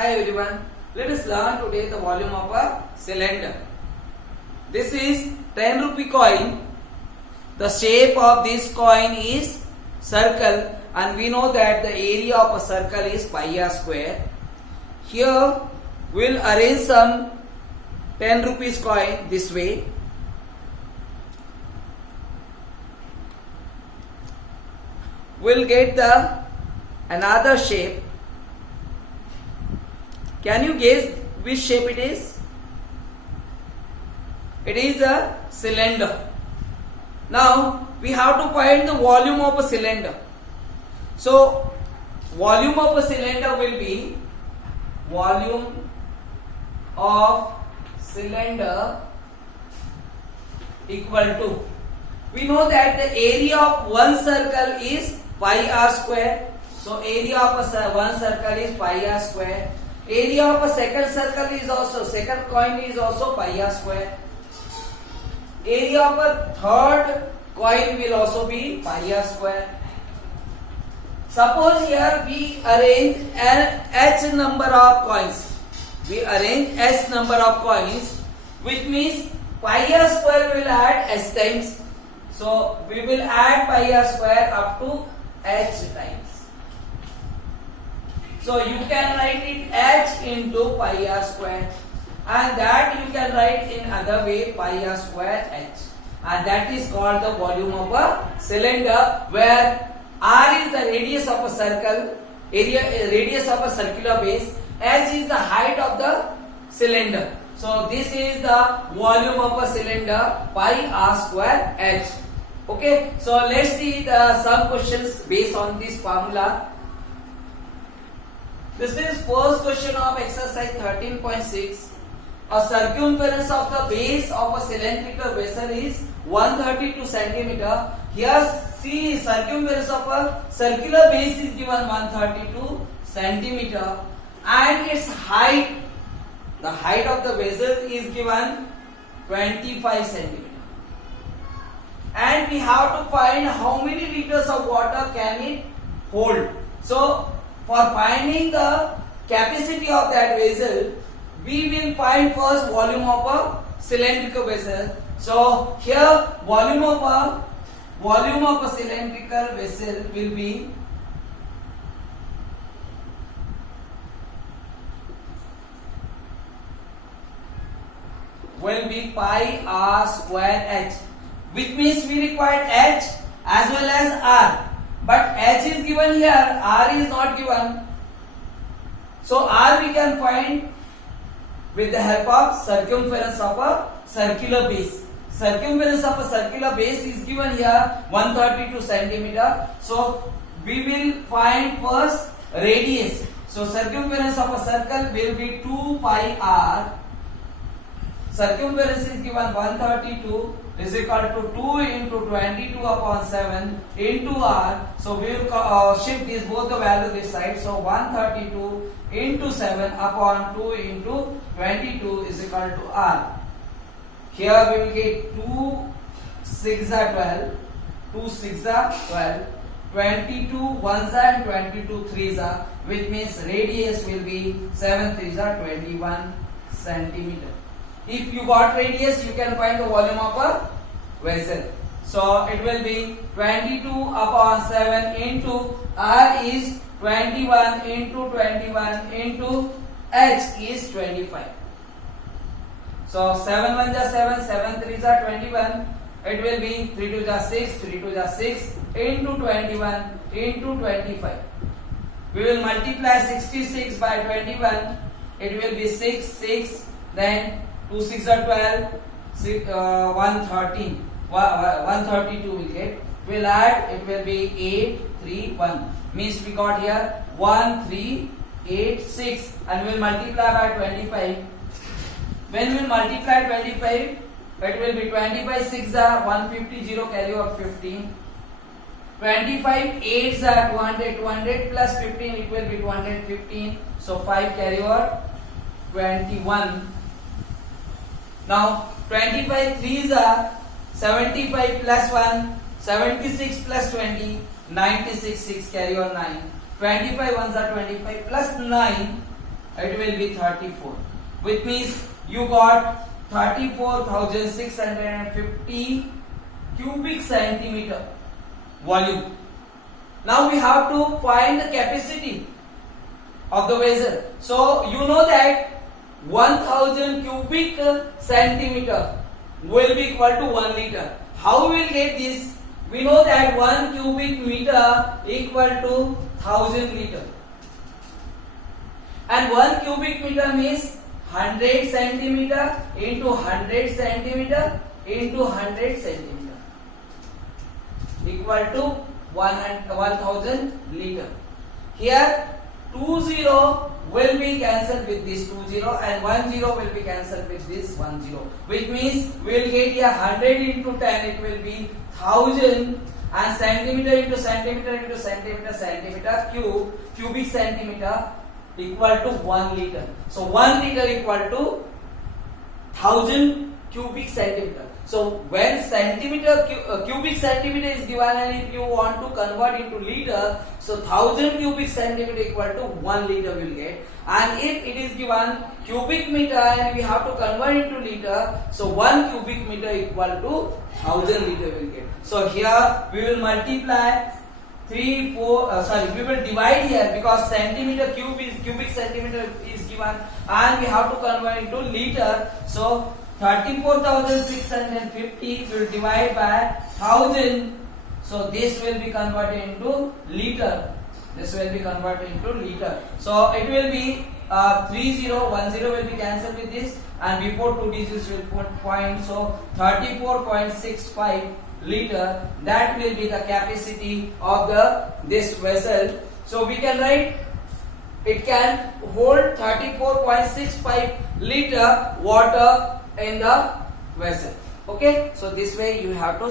Hi everyone, let us learn today the volume of a cylinder. This is 10 rupee coin. The shape of this coin is circle and we know that the area of a circle is pi r square. Here we will arrange some 10 rupees coin this way. We will get the another shape. Can you guess which shape it is? It is a cylinder. Now we have to find the volume of a cylinder. So volume of a cylinder will be volume of cylinder equal to, we know that the area of one circle is pi r square. So area of one circle is pi r square. Area of a second circle is also, second coin is also pi r square. Area of a third coin will also be pi r square. Suppose here we arrange an h number of coins. We arrange h number of coins, which means pi r square will add h times. So we will add pi r square up to h times. So you can write it h into pi r square, and that you can write in other way pi r square h, and that is called the volume of a cylinder, where r is the radius of a circle, radius of a circular base, h is the height of the cylinder. So this is the volume of a cylinder, pi r square h. Okay, so let's see some questions based on this formula. This is first question of exercise 13.6. A circumference of the base of a cylindrical vessel is 132 centimeter. Here see, circumference of a circular base is given 132 centimeter, and its height, the height of the vessel is given 25 centimeter. And we have to find how many liters of water can it hold. So for finding the capacity of that vessel, we will find first volume of a cylindrical vessel. So here volume of a cylindrical vessel will be pi r square h, which means we require h as well as r. But h is given here, r is not given. So r we can find with the help of circumference of a circular base. Circumference of a circular base is given here 132 centimeter. So we will find first radius. So circumference of a circle will be 2 pi r. Circumference is given 132 is equal to 2 into 22 upon 7 into r. So we will shift these both the value this side. So 132 into 7 upon 2 into 22 is equal to r. Here we will get 2 6 are 12, 2 6 are 12, 22 1s are and 22 3s are, which means radius will be 7 3s are 21 centimeter. If you got radius, you can find the volume of a vessel. So it will be 22 upon 7 into r is 21 into 21 into h is 25. So 7 1s are 7, 7 3s are 21. It will be 3 2s are 6, 3 2s are 6 into 21 into 25. We will multiply 66 by 21. It will be 6 6, then 2 6 are 12, 6, 113, 132 we get. We'll add, it will be 8 3 1. Means we got here 1 3 8 6, and we'll multiply by 25. When we'll multiply 25, it will be 20 by 6 are 150, 0 carry over 15. 25 8s are 200, 200 plus 15 it will be 215. So 5 carry over 21. Now 25 3s are 75 plus 1, 76 plus 20, 96, 6 carry over 9. 25 ones are 25 plus 9 It will be 34, which means you got 34,650 cubic centimeter volume. Now we have to find the capacity of the vessel. So you know that 1000 cubic centimeter will be equal to 1 liter. How we will get this? We know that 1 cubic meter equal to 1000 liter. And 1 cubic meter means 100 centimeter into 100 centimeter into 100 centimeter equal to 1000 liter. Here 20 will be cancelled with this 20 and 10 will be cancelled with this 10, which means we will get here 100 into 10, it will be 1000, and centimeter into centimeter into centimeter, centimeter cube, cubic centimeter equal to 1 liter. So 1 liter equal to 1000 cubic centimeter. So when cubic centimeter is given, and if you want to convert into liter, so 1000 cubic centimeter equal to 1 liter will get. And if it is given cubic meter and we have to convert into liter, so 1 cubic meter equal to 1000 liter will get. So here we will multiply we will divide here because centimeter cube is cubic centimeter is given and we have to convert into liter. So 34,650 will divide by 1000. So this will be converted into liter. This will be converted into liter. So it will be 30, 10 will be cancelled with this, and before 2 digits will put point. So 34.65 liter, that will be the capacity of this vessel. So we can write it can hold 34.65 liter water in the vessel. Okay, so this way you have to